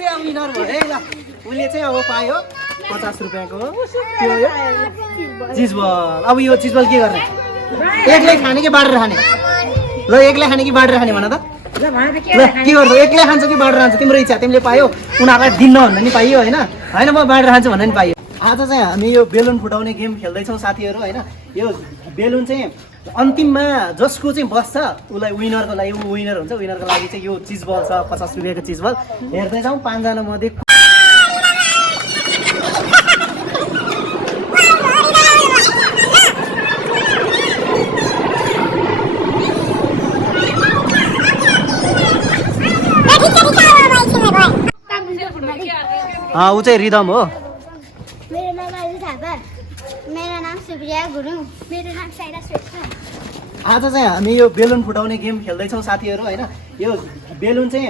Supriya winner भयो है ल उसले चाहिँ अब पायो 50 रुपैयाँको त्यो चिजबल अब यो चिजबल के गर्ने एक्लै खाने कि बाँडेर खाने ल एक्लै खाने कि बाँडेर खाने भन त ल के गर्छौ एक्लै खान्छ कि बाँडेर खान्छ तिम्रो इच्छा तिमीले पायो उनीहरूलाई दिन्न भन्दा नि पाइयो होइन होइन म बाँडेर खान्छु भन्दा नि पाइयो आज चाहिँ हामी यो बेलुन फुटाउने गेम खेल्दैछौँ साथीहरू होइन यो बेलुन चाहिँ अन्तिममा जसको चाहिँ बस्छ उसलाई विनरको लागि ऊ विनर हुन्छ विनरको लागि चाहिँ यो चिजबल छ 50 रुपियाँको चिजबल हेर्दै जाउँ 5 जना मध्ये ऊ चाहिँ रिदम हो मेरो नाम आयु थापा मेरो नाम सुप्रिया गुरुङ मेरो नाम साइरा श्रेष्ठ आज चाहिँ हामी यो बेलुन फुटाउने गेम खेल्दैछौँ साथीहरू होइन यो बेलुन चाहिँ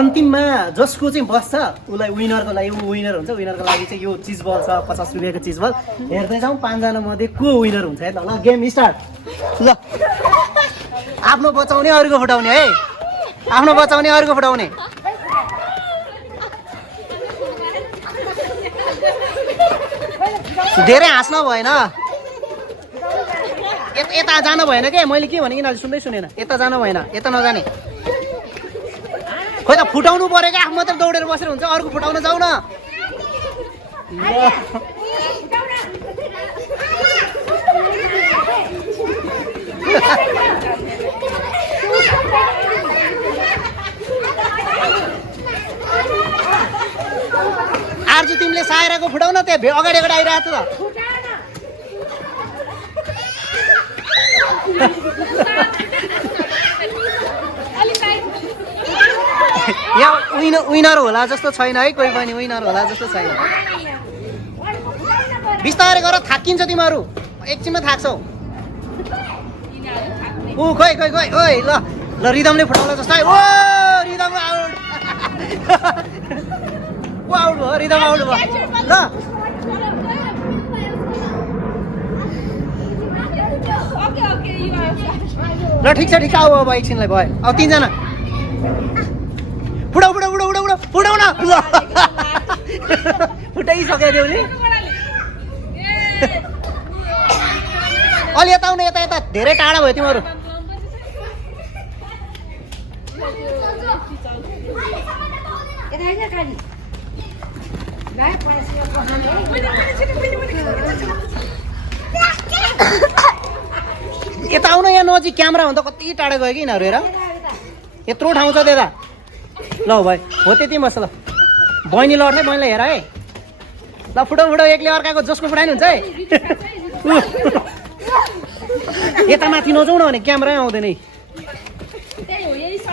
अन्तिममा जसको चाहिँ बस्छ उसलाई विनरको लागि ऊ विनर हुन्छ विनरको लागि चाहिँ यो चिजबल छ 50 रुपियाँको चिजबल हेर्दै जाउँ 5 जना मध्ये को विनर हुन्छ है ल गेम स्टार्ट ल आफ्नो बचाउने अरूको फुटाउने है आफ्नो बचाउने अरूको फुटाउने धेरै हाँस्न भएन यता जानु भएन के मैले के भने किन सुन्दै सुनेन यता जानु भएन यता नजाने खोइ त फुटाउनु पर्यो क्या आफू मात्र दौडेर बसेर हुन्छ अर्को फुटाउन जाऊ न आर्जु तिमीले सायराको फुटाउ न त्यहाँ अगाडि अगाडि आइरहेको छ यहाँ विनर होला जस्तो छैन है कोही पनि विनर होला जस्तो छैन बिस्तारै गर थाकिन्छ तिमीहरू एकछिनमा थाक्छौ ऊ खोइ खोइ खोइ ओइ ल ल रिदमले फुटाउला जस्तो ओ रिदम आउट ऊ आउट भयो रिदम आउट भयो ल ल ठिक छ आऊ अब एकछिनलाई भयो अब 3 जना फुटाउ फुटाउ फुटाउ फुटाउ फुटाउ न ल फुटाइसक्यो देउले अलि यता आउनु यता यता धेरै टाढा भयो तिमीहरू यता आउनु यहाँ नजिक क्यामेरा भन्दा कति टाढा गयो कि यिनीहरू हेर यत्रो ठाउँ छ त्यता ल भाइ हो त्यति बस्छ ल बहिनी लड्ने बहिनीलाई हेर है ल फुटाउ फुटाउ एकले अर्काको जसको फुटाइ हुन्छ है यता माथि नजाउँ न भने क्यामेरा आउँदैन है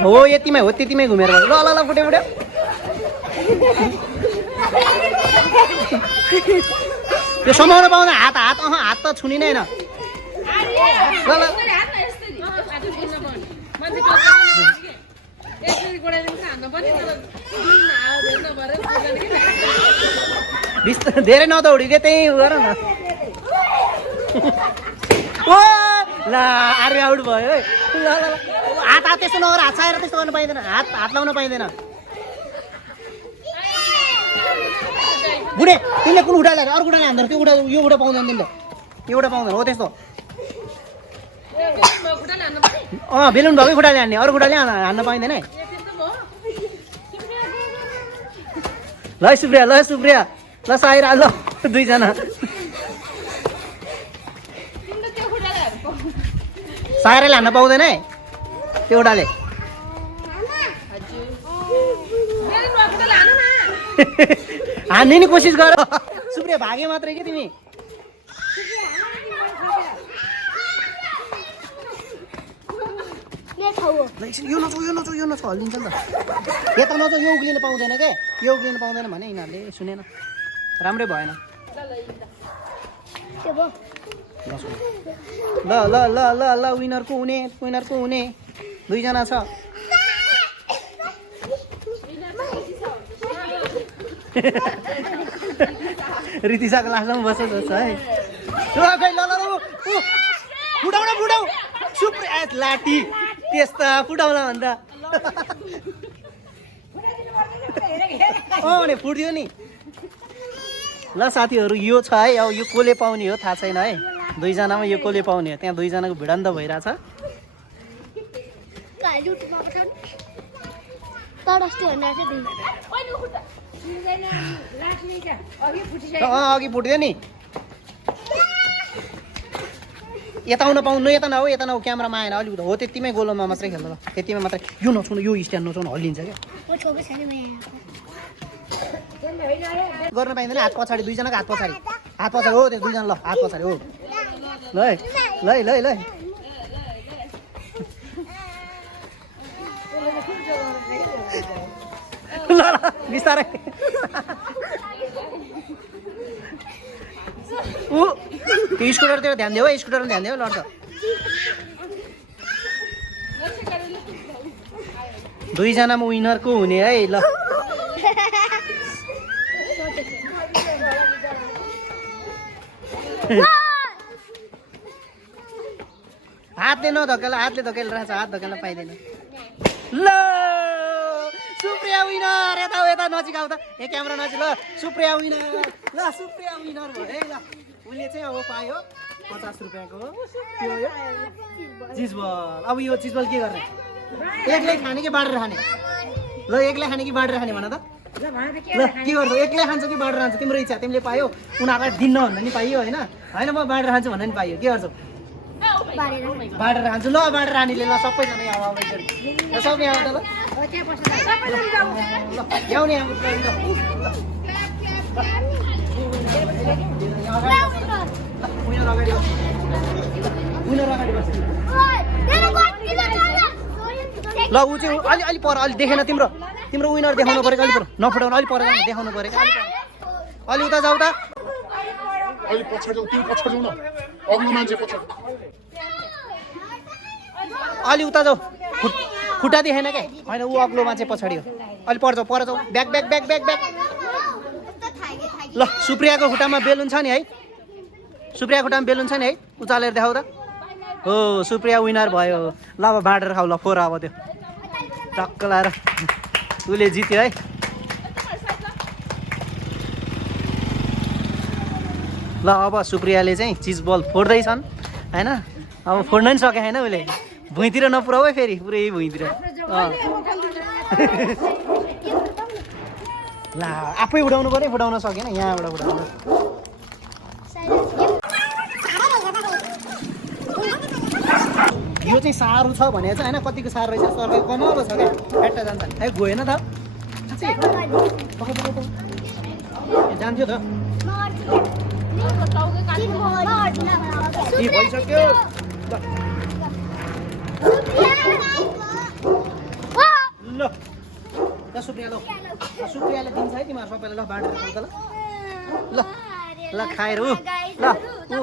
हो यतिमै हो त्यतिमै घुमेर ल ल ल फुट्यो फुट्यो त्यो समाउन पाउँदैन हात हात हात त छुनी नै होइन ल ल धेरै नदौडी के त्यही गर न ओ ल आर्मी आउट भयो है ल ल हात हात त्यस्तो नगर हात छाएर त्यस्तो गर्न पाइँदैन हात हात लाउन पाइँदैन बुढे तिमीले कुन उठाले अर्को उठाले हान्दैन त्यो उठा यो उठा पाउँदैन तिमीले यो उठा पाउँदैन हो त्यस्तो बेलुन भएकै खुट्टाले हान्ने अरू खुट्टाले हान्न पाइँदैन है ल सुप्रिया ल साइरा ल 2 जना साइराले हान्न पाउँदैन है त्यो खुट्टाले हान्ने नि कोसिस गर सुप्रिया भागे मात्रै के तिमी यो नचो हल्लिन्छ नि त यता नचो यो उक्लिन पाउँदैन क्या यो उक्लिन पाउँदैन भने यिनीहरूले सुनेन राम्रै भएन ल ल ल ल ल विनरको हुने 2 जना छ रितिसाको लास्टमा बस्छ जस्तो है फुटाउ सुप्रिया लाठी त्यस्ता फुटाउला भन्दा भने फुट्यो नि ल साथीहरू यो छ है अब यो कसले पाउने हो थाहा छैन है दुईजनामा यो कसले पाउने हो त्यहाँ दुईजनाको भिडन्त भइरहेछ अघि फुट्यो नि यता आउन पाउनु यता नहो क्यामेरामा आएन अलिक हो त्यतिमै गोलोमा मात्रै खेल्नु ल त्यतिमै मात्रै यो नछुनु यो स्ट्यान्ड नछुनु हल्लिन्छ क्या गर्न पाइँदैन हात पछाडि दुईजनाको हात पछाडि हो त्यो दुईजना ल हात पछाडि हो ल है ल ल ल ल बिस्तारै ऊ त्यो स्कुटरतिर ध्यान देऊ है स्कुटरमा ध्यान देऊ लड्छ दुईजनामा विनरको हुने है ल हातले नधकेला हातले धकेल रहेछ हात धकेल्न पाइँदैन ल सुप्रिया विनर यता यता नजिक आउँदा ए क्यामेरा नजिक ल सुप्रिया विनर ल सुप्रिया विनर भयो है ल उसले चाहिँ अब पायो 50 रुपियाँको त्यो चिजबल अब यो चिजबल के गर्ने एक्लै खाने कि बाँडेर खाने ल एक्लै खाने कि बाँडेर खाने भन त ल के गर्छौ एक्लै खान्छ कि बाँडेर खान्छ तिम्रो इच्छा तिमीले पायो उनीहरूलाई दिन्न भन्दा नि पाइयो होइन होइन म बाँडेर खान्छु भन्दा नि पाइयो के गर्छौ बाँडेर खान्छु ल बाँडेर खानेले ल सबैजना यहाँ आउँदै ल सबै आउँछ ल ल्याउने ल ऊ चाहिँ अलि पर अलि देखेन तिम्रो विनर देखाउनु पऱ्यो अलि पर नफुटाउनु अलि पर देखाउनु पऱ्यो अलि उता जाऊ त अलि पछाडि जाऊ तिमी पछाडि जाऊ न अघिल्लो मान्छे पछाडि अलि उता जाऊ खुट्टा देखेन क्या होइन ऊ अग्लो मान्छे पछाडि हो अलि पर जाऊ back back back back back ल सुप्रियाको खुट्टामा बेलुन छ नि है सुप्रियाको खुट्टामा बेलुन छ नि है उचालेर देखाउ त हो सुप्रिया विनर भयो ल अब बाँडेर खाऊ ल फोर अब त्यो टक्क लाएर उसले जित्यो है ल अब सुप्रियाले चाहिँ चिज बल फोड्दैछन् होइन अब फोड्न नि सके होइन उसले भुइँतिर नपुऱ्याउ है फेरि पुरै भुइँतिर ला आफै उडाउनु पऱ्यो फुटाउन सकेन यहाँबाट उडाउनु यो चाहिँ साह्रो छ भने चाहिँ होइन कतिको साह्रो रहेछ सरको कमालो छ क्या फ्याट्टा जान्छ है गएन त जान्थ्यो त भइसक्यो ल ल सुप्रिया ल सुप्रियाले दिन्छ है तिमीहरू सबैलाई ल बाँडेर खान्छ ल ल ल खाएर ऊ ल ऊ